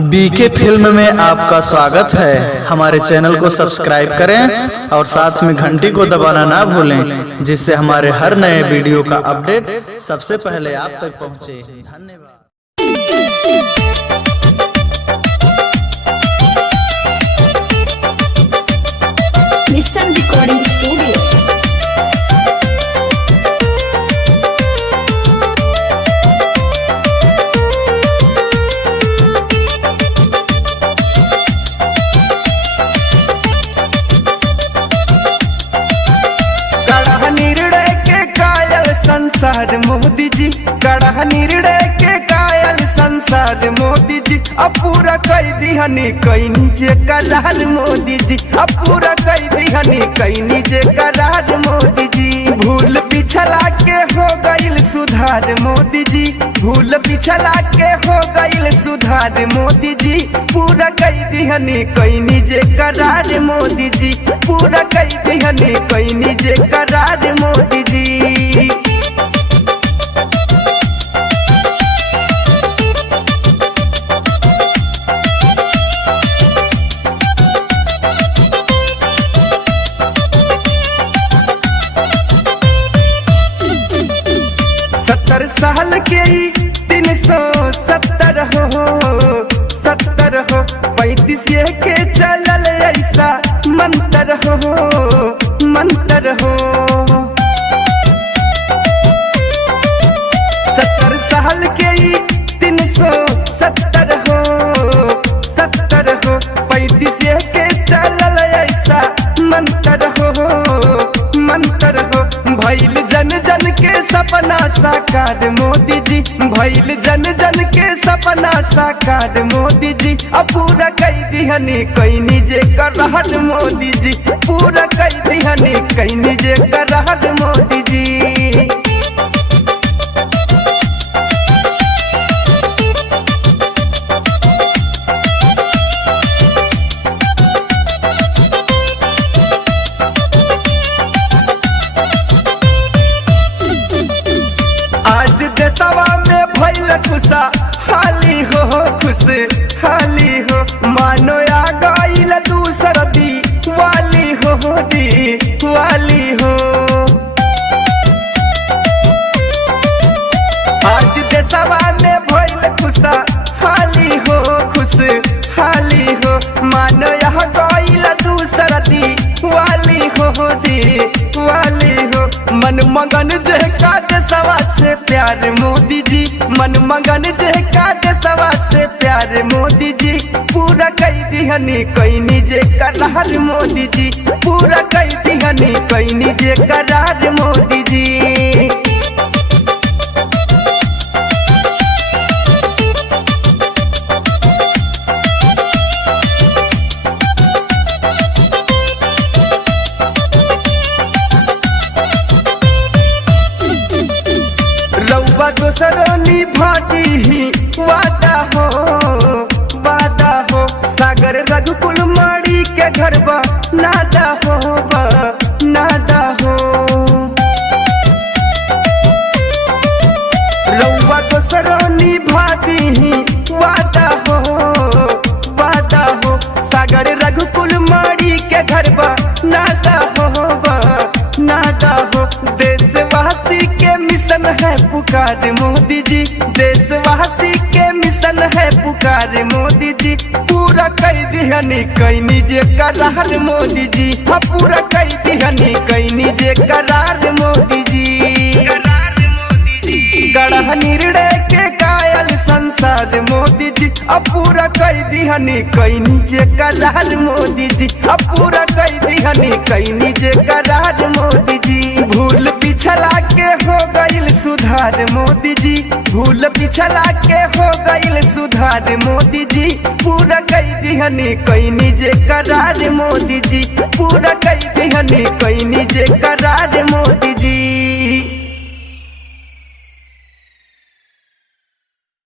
बीके फिल्म में आपका स्वागत है। हमारे चैनल को सब्सक्राइब करें और साथ में घंटी को दबाना ना भूलें, जिससे हमारे हर नए वीडियो का अपडेट सबसे पहले आप तक पहुंचे। धन्यवाद। Mission recording studio. संसार मोदी जी, कड़ा निर्णय के कायल संसार मोदी जी, अब पूरा कई दिहनी कई नीचे करार मोदी जी, अब पूरा कई दिहनी कई नीचे करार मोदी जी। भूल पिछला के हो गईल सुधार मोदी जी, भूल पिछला के हो गईल सुधार मोदी जी, पूरा कई दिहनी कई नीचे करार मोदी जी, पूरा कई दिहनी कई नीचे करार मोदी जी। सत्तर साल के 370 हो 70 हो 35 के चलल ऐसा मंत्र हो मंत्र हो। 70 साल के 370 हो 70 हो 35 के चलल ऐसा मंत्र हो मंत्र हो। भइल जन जन के सपना साकार मोदी जी, भइल जन जन के सपना साकार मोदी जी, अब पूरा कई दिहनी कई निजे करार मोदी जी, पूरा कई दिहनी कई निजे करार मोदी जी। आज देशवा में भइल खुशा हाली हो खुश हाली हो, मानो आ गईल दूसर दी वाली हो। आज देशवा में भइल खुशा हाली हो खुश हाली हो, मानो आ गईल दूसर दी वाली हो। मन मगन जे काज सवा से प्यार मोदी जी, मन मगन जे काज सवा से प्यार मोदी जी, पूरा कई दिहनी कई निजे करार मोदी जी, पूरा कई दिहनी कई निजे करार मोदी जी। रउआ दोसरों निभाती ही वादा हो, सागर रघुकुल माड़ी के घर बा नादा हो। रउआ दोसरों निभाती ही वादा हो, सागर रघुकुल माड़ी के घर बा नादा हो। देशवासी के मिशन है पुकार मोदी जी, देशवासी के मिशन है पुकार मोदी जी, पूरा कई दिहनी कई निजे करार मोदी जी, हाँ पूरा कई दिहनी कई निजे करार मोदी जी। गढ़ निर्णय के कायल संसद मोदी जी, अब पूरा कई दिहनी कई निजे करार मोदी जी, अब पूरा कई दिहनी कई निजे करार मोदी जी। भूल पिछला के हो गईल सुधार मोदी जी, भूल पिछला के हो गईल सुधार मोदी जी, पूरा कई दिहनी कई निजे करार मोदी जी, पूरा कई दिहनी कई निजे करार मोदी जी।